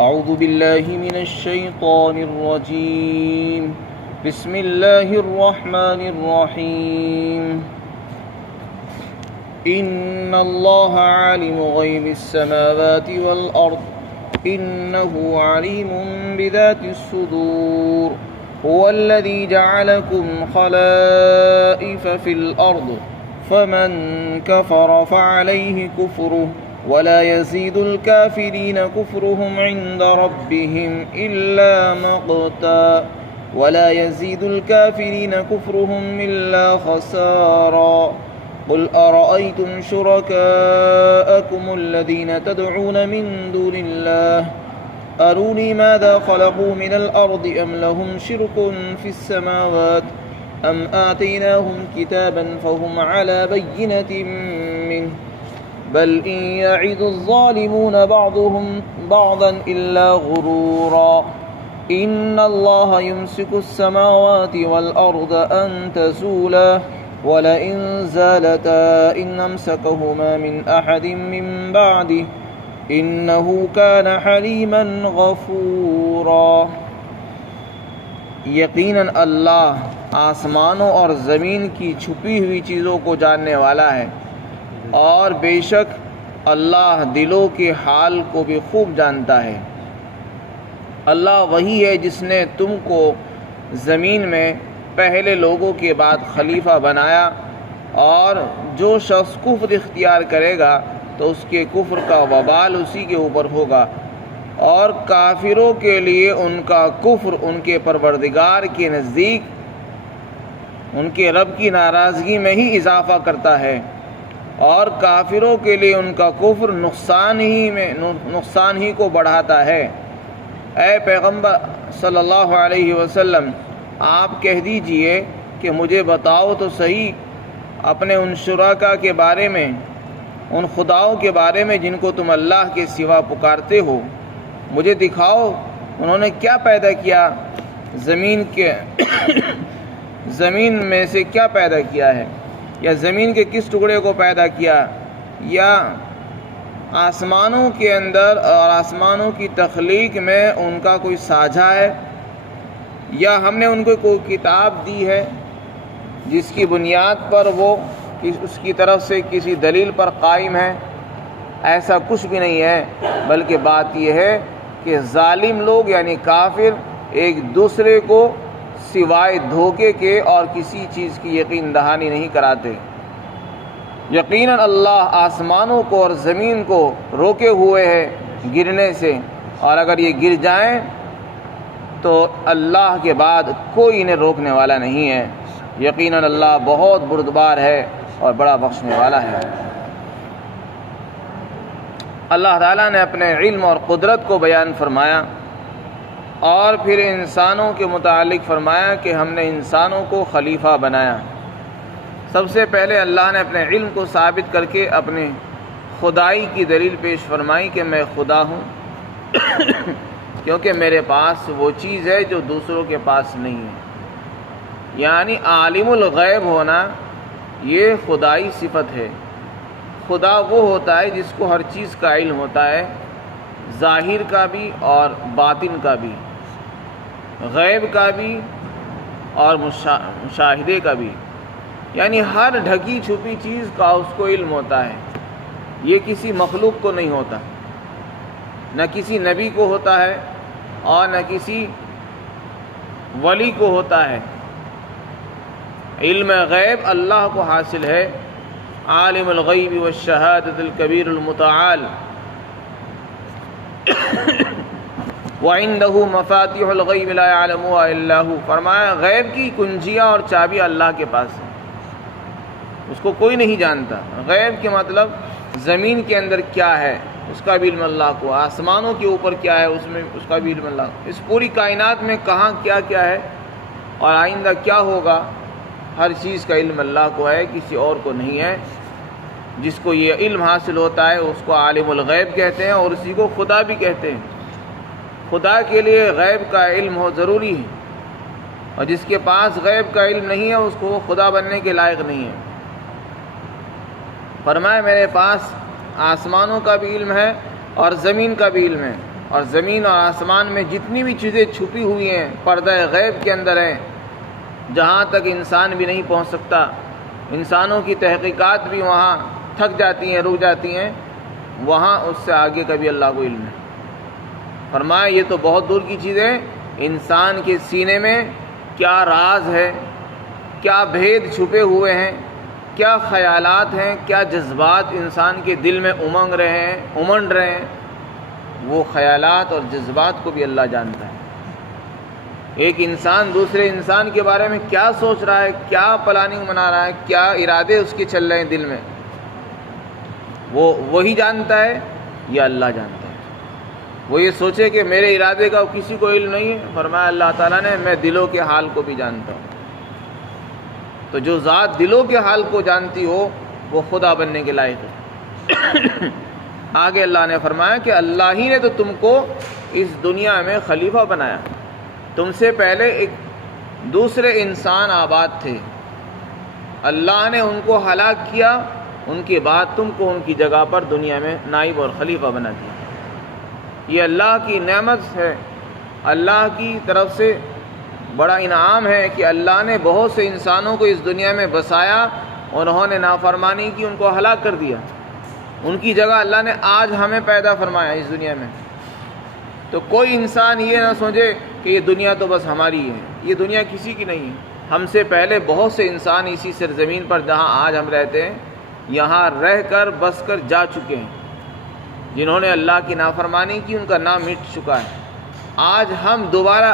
أعوذ بالله من الشيطان الرجيم. بسم الله الرحمن الرحيم. إن الله عالم غيب السماوات والأرض إنه عليم بذات الصدور. هو الذي جعلكم خلائف في الأرض فمن كفر فعليه كفره ولا يزيد الكافرين كفرهم عند ربهم إلا مقتا ولا يزيد الكافرين كفرهم إلا خسارا. قل أرأيتم شركاءكم الذين تدعون من دون الله أروني ماذا خلقوا من الأرض أم لهم شرك في السماوات أم آتيناهم كتابا فهم على بينة منه بل إن يعد الظالمون بعضهم بعضا إلا غرورا. إن الله يمسك السماوات والأرض أن تزولا ولئن زالتا إن أمسكهما من أحد من بعده إنه كان حليما غفورا. یقیناً اللہ آسمانوں اور زمین کی چھپی ہوئی چیزوں کو جاننے والا ہے، اور بے شک اللہ دلوں کے حال کو بھی خوب جانتا ہے۔ اللہ وہی ہے جس نے تم کو زمین میں پہلے لوگوں کے بعد خلیفہ بنایا، اور جو شخص کفر اختیار کرے گا تو اس کے کفر کا وبال اسی کے اوپر ہوگا، اور کافروں کے لیے ان کا کفر ان کے پروردگار کے نزدیک ان کے رب کی ناراضگی میں ہی اضافہ کرتا ہے، اور کافروں کے لیے ان کا کفر نقصان ہی کو بڑھاتا ہے۔ اے پیغمبر صلی اللہ علیہ وسلم، آپ کہہ دیجئے کہ مجھے بتاؤ تو صحیح اپنے ان شرکاء کے بارے میں، ان خداؤں کے بارے میں جن کو تم اللہ کے سوا پکارتے ہو، مجھے دکھاؤ انہوں نے کیا پیدا کیا، زمین میں سے کیا پیدا کیا ہے، یا زمین کے کس ٹکڑے کو پیدا کیا، یا آسمانوں کے اندر اور آسمانوں کی تخلیق میں ان کا کوئی ساجھا ہے، یا ہم نے ان کو کوئی کتاب دی ہے جس کی بنیاد پر وہ اس کی طرف سے کسی دلیل پر قائم ہے۔ ایسا کچھ بھی نہیں ہے، بلکہ بات یہ ہے کہ ظالم لوگ یعنی کافر ایک دوسرے کو سوائے دھوکے کے اور کسی چیز کی یقین دہانی نہیں کراتے۔ یقیناً اللہ آسمانوں کو اور زمین کو روکے ہوئے ہے گرنے سے، اور اگر یہ گر جائیں تو اللہ کے بعد کوئی انہیں روکنے والا نہیں ہے۔ یقیناً اللہ بہت بردبار ہے اور بڑا بخشنے والا ہے۔ اللہ تعالیٰ نے اپنے علم اور قدرت کو بیان فرمایا، اور پھر انسانوں کے متعلق فرمایا کہ ہم نے انسانوں کو خلیفہ بنایا۔ سب سے پہلے اللہ نے اپنے علم کو ثابت کر کے اپنے خدائی کی دلیل پیش فرمائی کہ میں خدا ہوں کیونکہ میرے پاس وہ چیز ہے جو دوسروں کے پاس نہیں ہے، یعنی عالم الغیب ہونا یہ خدائی صفت ہے۔ خدا وہ ہوتا ہے جس کو ہر چیز کا علم ہوتا ہے، ظاہر کا بھی اور باطن کا بھی، غیب کا بھی اور مشاہدے کا بھی، یعنی ہر ڈھکی چھپی چیز کا اس کو علم ہوتا ہے۔ یہ کسی مخلوق کو نہیں ہوتا، نہ کسی نبی کو ہوتا ہے اور نہ کسی ولی کو ہوتا ہے۔ علم غیب اللہ کو حاصل ہے، عالم الغیب والشہادۃ الکبیر المتعال۔ وعنده مفاتیح الغیب لا یعلمها الا هو، فرمایا غیب کی کنجیاں اور چابیاں اللہ کے پاس ہیں، اس کو کوئی نہیں جانتا۔ غیب کے مطلب زمین کے اندر کیا ہے اس کا بھی علم اللہ کو، آسمانوں کے اوپر کیا ہے اس کا بھی علم اللہ کو، اس پوری کائنات میں کہاں کیا کیا ہے اور آئندہ کیا ہوگا، ہر چیز کا علم اللہ کو ہے، کسی اور کو نہیں ہے۔ جس کو یہ علم حاصل ہوتا ہے اس کو عالم الغیب کہتے ہیں، اور اسی کو خدا بھی کہتے ہیں۔ خدا کے لیے غیب کا علم ہو ضروری ہے، اور جس کے پاس غیب کا علم نہیں ہے اس کو خدا بننے کے لائق نہیں ہے۔ فرمایا میرے پاس آسمانوں کا بھی علم ہے اور زمین کا بھی علم ہے، اور زمین اور آسمان میں جتنی بھی چیزیں چھپی ہوئی ہیں پردہ غیب کے اندر ہیں، جہاں تک انسان بھی نہیں پہنچ سکتا، انسانوں کی تحقیقات بھی وہاں تھک جاتی ہیں، رک جاتی ہیں، وہاں اس سے آگے کا بھی اللہ کو علم ہے۔ فرمایا یہ تو بہت دور کی چیز ہے، انسان کے سینے میں کیا راز ہے، کیا بھید چھپے ہوئے ہیں، کیا خیالات ہیں، کیا جذبات انسان کے دل میں امنڈ رہے ہیں، وہ خیالات اور جذبات کو بھی اللہ جانتا ہے۔ ایک انسان دوسرے انسان کے بارے میں کیا سوچ رہا ہے، کیا پلاننگ بنا رہا ہے، کیا ارادے اس کے چل رہے ہیں دل میں، وہی جانتا ہے یا اللہ جانتا ہے۔ وہ یہ سوچے کہ میرے ارادے کا کسی کو علم نہیں ہے، فرمایا اللہ تعالیٰ نے میں دلوں کے حال کو بھی جانتا ہوں۔ تو جو ذات دلوں کے حال کو جانتی ہو وہ خدا بننے کے لائق ہے۔ آگے اللہ نے فرمایا کہ اللہ ہی نے تو تم کو اس دنیا میں خلیفہ بنایا، تم سے پہلے ایک دوسرے انسان آباد تھے، اللہ نے ان کو ہلاک کیا، ان کے بعد تم کو ان کی جگہ پر دنیا میں نائب اور خلیفہ بنا دیا۔ یہ اللہ کی نعمت ہے، اللہ کی طرف سے بڑا انعام ہے کہ اللہ نے بہت سے انسانوں کو اس دنیا میں بسایا، انہوں نے نافرمانی کی، ان کو ہلاک کر دیا، ان کی جگہ اللہ نے آج ہمیں پیدا فرمایا اس دنیا میں۔ تو کوئی انسان یہ نہ سوچے کہ یہ دنیا تو بس ہماری ہے، یہ دنیا کسی کی نہیں ہے۔ ہم سے پہلے بہت سے انسان اسی سرزمین پر جہاں آج ہم رہتے ہیں یہاں رہ کر بس کر جا چکے ہیں، جنہوں نے اللہ کی نافرمانی کی ان کا نام مٹ چکا ہے۔ آج ہم دوبارہ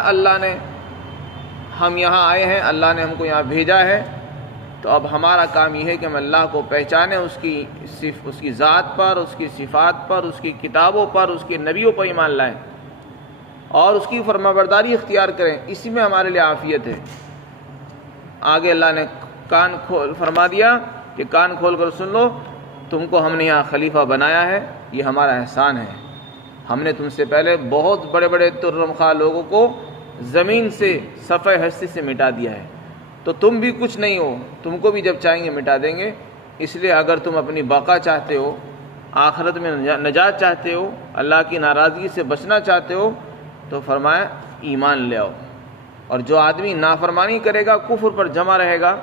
ہم یہاں آئے ہیں، اللہ نے ہم کو یہاں بھیجا ہے، تو اب ہمارا کام یہ ہے کہ ہم اللہ کو پہچانیں، اس کی ذات پر، اس کی صفات پر، اس کی کتابوں پر، اس کے نبیوں پر ایمان لائیں اور اس کی فرمانبرداری اختیار کریں، اسی میں ہمارے لیے عافیت ہے۔ آگے اللہ نے فرما دیا کہ کان کھول کر سن لو، تم کو ہم نے یہاں خلیفہ بنایا ہے، یہ ہمارا احسان ہے۔ ہم نے تم سے پہلے بہت بڑے بڑے ترم خواہ لوگوں کو زمین سے صفحہ ہستی سے مٹا دیا ہے، تو تم بھی کچھ نہیں ہو، تم کو بھی جب چاہیں گے مٹا دیں گے۔ اس لیے اگر تم اپنی بقا چاہتے ہو، آخرت میں نجات چاہتے ہو، اللہ کی ناراضگی سے بچنا چاہتے ہو، تو فرمایا ایمان لے آؤ۔ اور جو آدمی نافرمانی کرے گا، کفر پر جمع رہے گا،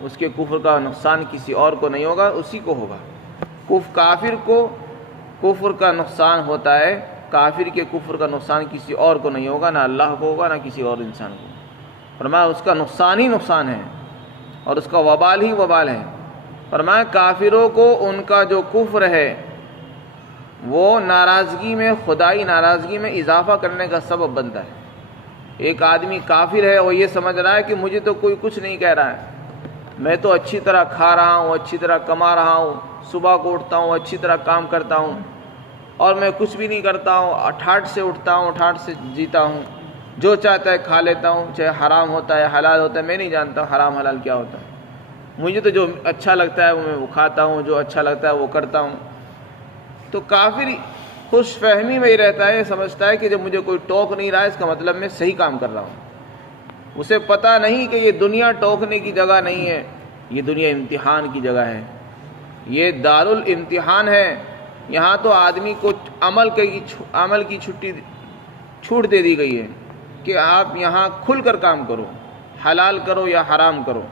اس کے کفر کا نقصان کسی اور کو نہیں ہوگا، اسی کو ہوگا۔ کافر کو کفر کا نقصان ہوتا ہے، کافر کے کفر کا نقصان کسی اور کو نہیں ہوگا، نہ اللہ کو ہوگا نہ کسی اور انسان کو۔ فرمایا اس کا نقصان ہی نقصان ہے اور اس کا وبال ہی وبال ہے۔ فرمایا کافروں کو ان کا جو کفر ہے وہ ناراضگی میں، خدائی ناراضگی میں اضافہ کرنے کا سبب بنتا ہے۔ ایک آدمی کافر ہے، وہ یہ سمجھ رہا ہے کہ مجھے تو کوئی کچھ نہیں کہہ رہا ہے، میں تو اچھی طرح کھا رہا ہوں، اچھی طرح کما رہا ہوں، صبح کو اٹھتا ہوں، اچھی طرح کام کرتا ہوں، اور میں کچھ بھی نہیں کرتا ہوں، ٹھاٹھ سے اٹھتا ہوں، ٹھاٹھ سے جیتا ہوں، جو چاہتا ہے کھا لیتا ہوں، چاہے حرام ہوتا ہے حلال ہوتا ہے میں نہیں جانتا حرام حلال کیا ہوتا ہے، مجھے تو جو اچھا لگتا ہے وہ کھاتا ہوں، جو اچھا لگتا ہے وہ کرتا ہوں۔ تو کافر خوش فہمی میں ہی رہتا ہے، سمجھتا ہے کہ جب مجھے کوئی ٹوک نہیں رہا ہے اس کا مطلب میں صحیح کام کر رہا ہوں۔ اسے پتہ نہیں کہ یہ دنیا ٹوکنے کی جگہ نہیں ہے، یہ دنیا امتحان کی جگہ ہے، یہ دارالامتحان ہے۔ یہاں تو آدمی کو عمل کی چھوٹ دے دی گئی ہے کہ آپ یہاں کھل کر کام کرو، حلال کرو یا حرام کرو،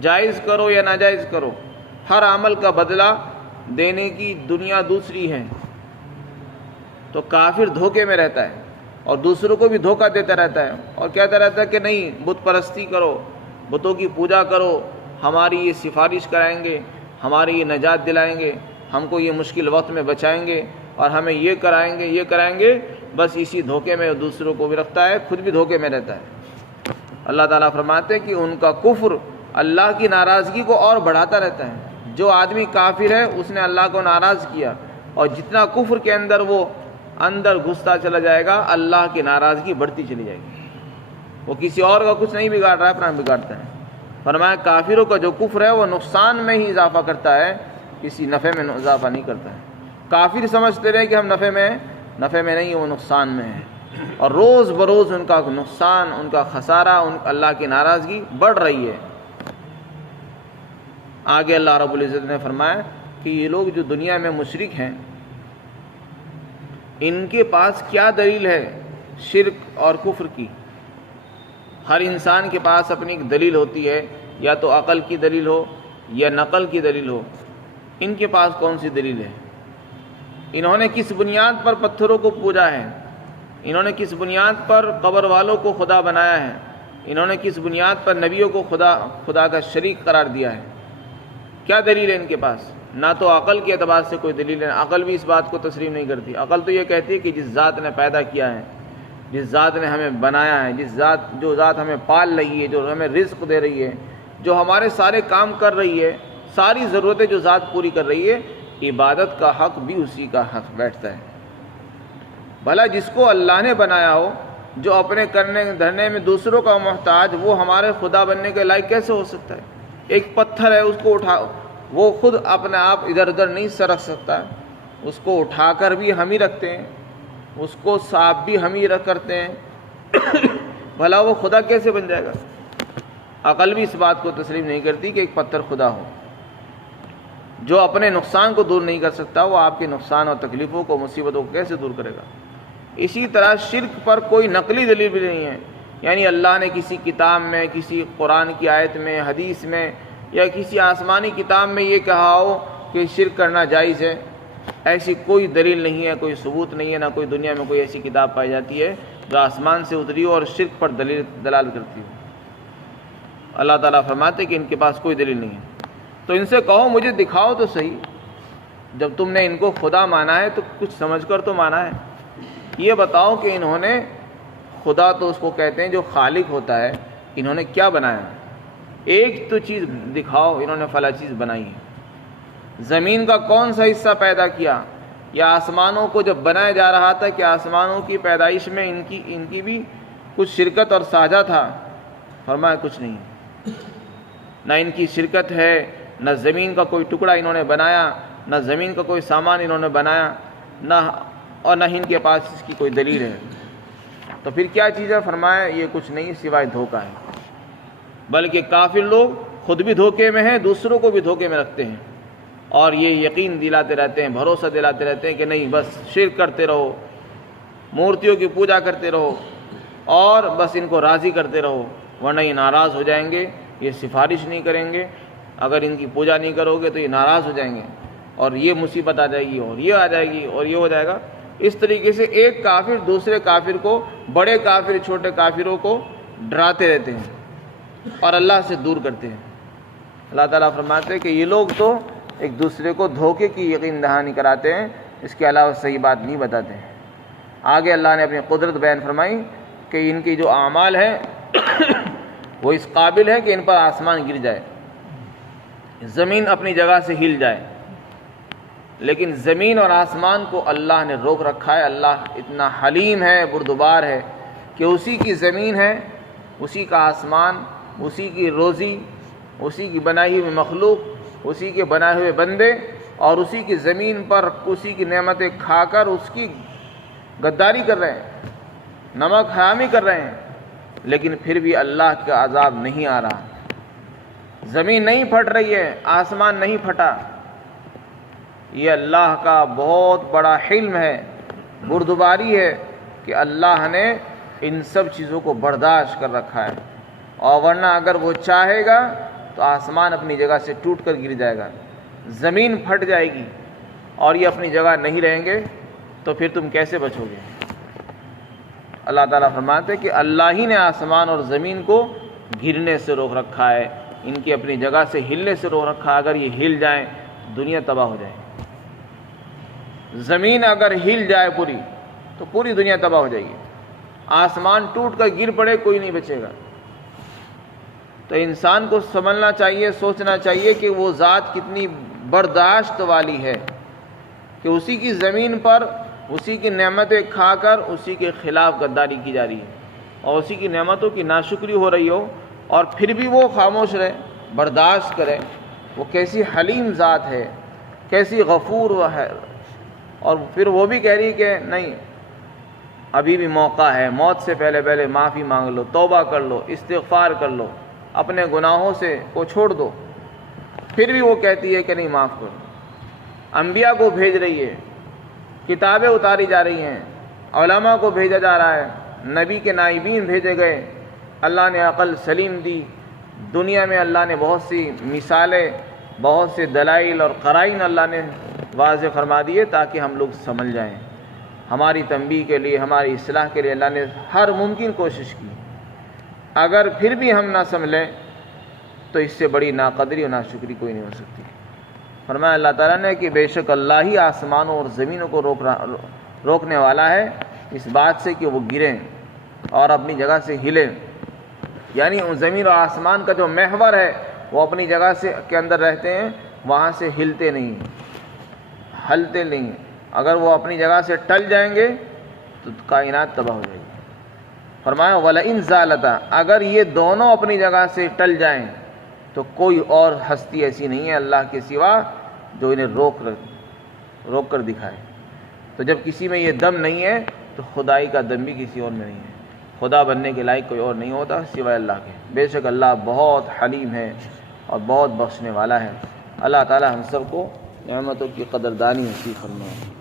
جائز کرو یا ناجائز کرو، ہر عمل کا بدلہ دینے کی دنیا دوسری ہے۔ تو کافر دھوکے میں رہتا ہے اور دوسروں کو بھی دھوکہ دیتا رہتا ہے اور کہتا رہتا ہے کہ نہیں بت پرستی کرو، بتوں کی پوجا کرو، ہماری یہ سفارش کرائیں گے، ہماری یہ نجات دلائیں گے، ہم کو یہ مشکل وقت میں بچائیں گے اور ہمیں یہ کرائیں گے، بس اسی دھوکے میں دوسروں کو بھی رکھتا ہے، خود بھی دھوکے میں رہتا ہے۔ اللہ تعالیٰ فرماتے ہیں کہ ان کا کفر اللہ کی ناراضگی کو اور بڑھاتا رہتا ہے۔ جو آدمی کافر ہے اس نے اللہ کو ناراض کیا، اور جتنا کفر کے اندر وہ اندر گھستا چلا جائے گا اللہ کی ناراضگی بڑھتی چلی جائے گی۔ وہ کسی اور کا کچھ نہیں بگاڑ رہا ہے، اپنا بگاڑتا ہے۔ فرمایا کافروں کا جو کفر ہے وہ نقصان میں ہی اضافہ کرتا ہے، کسی نفع میں اضافہ نہیں کرتا ہے۔ کافر سمجھتے رہے کہ ہم نفع میں نہیں، وہ نقصان میں ہے، اور روز بروز ان کا نقصان، ان کا خسارہ، اللہ کی ناراضگی بڑھ رہی ہے۔ آگے اللہ رب العزت نے فرمایا کہ یہ لوگ جو دنیا میں مشرک ہیں، ان کے پاس کیا دلیل ہے شرک اور کفر کی؟ ہر انسان کے پاس اپنی ایک دلیل ہوتی ہے، یا تو عقل کی دلیل ہو یا نقل کی دلیل ہو۔ ان کے پاس کون سی دلیل ہے؟ انہوں نے کس بنیاد پر پتھروں کو پوجا ہے؟ انہوں نے کس بنیاد پر قبر والوں کو خدا بنایا ہے؟ انہوں نے کس بنیاد پر نبیوں کو خدا کا شریک قرار دیا ہے؟ کیا دلیل ہے ان کے پاس؟ نہ تو عقل کے اعتبار سے کوئی دلیل ہے، عقل بھی اس بات کو تسلیم نہیں کرتی۔ عقل تو یہ کہتی ہے کہ جس ذات نے پیدا کیا ہے، جس ذات نے ہمیں بنایا ہے، جو ذات ہمیں پال رہی ہے، جو ہمیں رزق دے رہی ہے، جو ہمارے سارے کام کر رہی ہے، ساری ضرورتیں جو ذات پوری کر رہی ہے، عبادت کا حق بھی اسی کا حق بیٹھتا ہے۔ بھلا جس کو اللہ نے بنایا ہو، جو اپنے کرنے دھرنے میں دوسروں کا محتاج، وہ ہمارے خدا بننے کے لائق کیسے ہو سکتا ہے؟ ایک پتھر ہے، اس کو اٹھاؤ، وہ خود اپنے آپ ادھر ادھر نہیں سرک سکتا، اس کو اٹھا کر بھی ہم ہی رکھتے ہیں، اس کو صاف بھی ہم ہی کرتے ہیں، بھلا وہ خدا کیسے بن جائے گا؟ عقل بھی اس بات کو تسلیم نہیں کرتی کہ ایک پتھر خدا ہو۔ جو اپنے نقصان کو دور نہیں کر سکتا، وہ آپ کے نقصان اور تکلیفوں کو، مصیبتوں کو کیسے دور کرے گا؟ اسی طرح شرک پر کوئی نقلی دلیل بھی نہیں ہے، یعنی اللہ نے کسی کتاب میں، کسی قرآن کی آیت میں، حدیث میں، یا کسی آسمانی کتاب میں یہ کہا ہو کہ شرک کرنا جائز ہے، ایسی کوئی دلیل نہیں ہے، کوئی ثبوت نہیں ہے، نہ کوئی دنیا میں کوئی ایسی کتاب پائی جاتی ہے جو آسمان سے اتری ہو اور شرک پر دلالت کرتی ہو۔ اللہ تعالیٰ فرماتے کہ ان کے پاس کوئی دلیل نہیں ہے۔ تو ان سے کہو مجھے دکھاؤ تو صحیح، جب تم نے ان کو خدا مانا ہے تو کچھ سمجھ کر تو مانا ہے، یہ بتاؤ کہ انہوں نے خدا تو اس کو کہتے ہیں جو خالق ہوتا ہے، انہوں نے کیا بنایا؟ ایک تو چیز دکھاؤ، انہوں نے فلاں چیز بنائی ہے۔ زمین کا کون سا حصہ پیدا کیا؟ یا آسمانوں کو جب بنایا جا رہا تھا کہ آسمانوں کی پیدائش میں ان کی بھی کچھ شرکت اور ساجھا تھا؟ فرمایا کچھ نہیں، نہ ان کی شرکت ہے، نہ زمین کا کوئی ٹکڑا انہوں نے بنایا، نہ زمین کا کوئی سامان انہوں نے بنایا، نہ ان کے پاس اس کی کوئی دلیل ہے۔ تو پھر کیا چیز ہے؟ فرمایا یہ کچھ نہیں سوائے دھوکہ ہے، بلکہ کافر لوگ خود بھی دھوکے میں ہیں، دوسروں کو بھی دھوکے میں رکھتے ہیں، اور یہ یقین دلاتے رہتے ہیں، بھروسہ دلاتے رہتے ہیں کہ نہیں بس شرک کرتے رہو، مورتیوں کی پوجا کرتے رہو، اور بس ان کو راضی کرتے رہو، ورنہ یہ ناراض ہو جائیں گے، یہ سفارش نہیں کریں گے، اگر ان کی پوجا نہیں کرو گے تو یہ ناراض ہو جائیں گے، اور یہ مصیبت آ جائے گی، اور یہ آ جائے گی، اور یہ ہو جائے گا۔ اس طریقے سے ایک کافر دوسرے کافر کو، بڑے کافر چھوٹے کافروں کو ڈراتے رہتے ہیں اور اللہ سے دور کرتے ہیں۔ اللہ تعالیٰ فرماتے ہیں کہ یہ لوگ تو ایک دوسرے کو دھوکے کی یقین دہانی کراتے ہیں، اس کے علاوہ صحیح بات نہیں بتاتے ہیں۔ آگے اللہ نے اپنی قدرت بیان فرمائی کہ ان کی جو اعمال ہیں وہ اس قابل ہے کہ ان پر آسمان گر جائے، زمین اپنی جگہ سے ہل جائے، لیکن زمین اور آسمان کو اللہ نے روک رکھا ہے۔ اللہ اتنا حلیم ہے، بردبار ہے کہ اسی کی زمین ہے، اسی کا آسمان، اسی کی روزی، اسی کی بنائی ہوئی مخلوق، اسی کے بنائے ہوئے بندے، اور اسی کی زمین پر اسی کی نعمتیں کھا کر اس کی غداری کر رہے ہیں، نمک حرامی کر رہے ہیں، لیکن پھر بھی اللہ کا عذاب نہیں آ رہا۔ زمین نہیں پھٹ رہی ہے، آسمان نہیں پھٹا، یہ اللہ کا بہت بڑا حلم ہے، بردباری ہے کہ اللہ نے ان سب چیزوں کو برداشت کر رکھا ہے، اور ورنہ اگر وہ چاہے گا تو آسمان اپنی جگہ سے ٹوٹ کر گر جائے گا، زمین پھٹ جائے گی، اور یہ اپنی جگہ نہیں رہیں گے، تو پھر تم کیسے بچو گے؟ اللہ تعالیٰ فرماتے ہیں کہ اللہ ہی نے آسمان اور زمین کو گرنے سے روک رکھا ہے، ان کی اپنی جگہ سے ہلنے سے روک رکھا ہے۔ اگر یہ ہل جائیں دنیا تباہ ہو جائے، زمین اگر ہل جائے پوری تو پوری دنیا تباہ ہو جائے گی، آسمان ٹوٹ کر گر پڑے کوئی نہیں بچے گا۔ تو انسان کو سمجھنا چاہیے، سوچنا چاہیے کہ وہ ذات کتنی برداشت والی ہے کہ اسی کی زمین پر اسی کی نعمتیں کھا کر اسی کے خلاف غداری کی جا رہی ہے، اور اسی کی نعمتوں کی ناشکری ہو رہی ہو، اور پھر بھی وہ خاموش رہے، برداشت کرے۔ وہ کیسی حلیم ذات ہے، کیسی غفور وہ ہے، اور پھر وہ بھی کہہ رہی کہ نہیں ابھی بھی موقع ہے، موت سے پہلے معافی مانگ لو، توبہ کر لو، استغفار کر لو، اپنے گناہوں سے کو چھوڑ دو۔ پھر بھی وہ کہتی ہے کہ نہیں معاف کرو، انبیاء کو بھیج رہی ہے، کتابیں اتاری جا رہی ہیں، علماء کو بھیجا جا رہا ہے، نبی کے نائبین بھیجے گئے، اللہ نے عقل سلیم دی، دنیا میں اللہ نے بہت سی مثالیں، بہت سے دلائل اور قرائن اللہ نے واضح فرما دیے تاکہ ہم لوگ سمجھ جائیں۔ ہماری تنبیہ کے لیے، ہماری اصلاح کے لیے اللہ نے ہر ممکن کوشش کی۔ اگر پھر بھی ہم نہ سمجھیں تو اس سے بڑی ناقدری اور ناشکری کوئی نہیں ہو سکتی۔ فرمایا اللہ تعالیٰ نے کہ بے شک اللہ ہی آسمانوں اور زمینوں کو روکنے والا ہے اس بات سے کہ وہ گریں اور اپنی جگہ سے ہلیں، یعنی ان زمین اور آسمان کا جو محور ہے وہ اپنی جگہ سے کے اندر رہتے ہیں، وہاں سے ہلتے نہیں۔ اگر وہ اپنی جگہ سے ٹل جائیں گے تو کائنات تباہ ہو جائے گی۔ فرمایا وَلَئِن زَالَتَا، اگر یہ دونوں اپنی جگہ سے ٹل جائیں تو کوئی اور ہستی ایسی نہیں ہے اللہ کے سوا جو انہیں روک کر دکھائے۔ تو جب کسی میں یہ دم نہیں ہے تو خدائی کا دم بھی کسی اور میں نہیں ہے۔ خدا بننے کے لائق کوئی اور نہیں ہوتا سوائے اللہ کے۔ بے شک اللہ بہت حلیم ہے اور بہت بخشنے والا ہے۔ اللہ تعالی ہم سب کو نعمتوں کی قدردانی نصیب فرمائے۔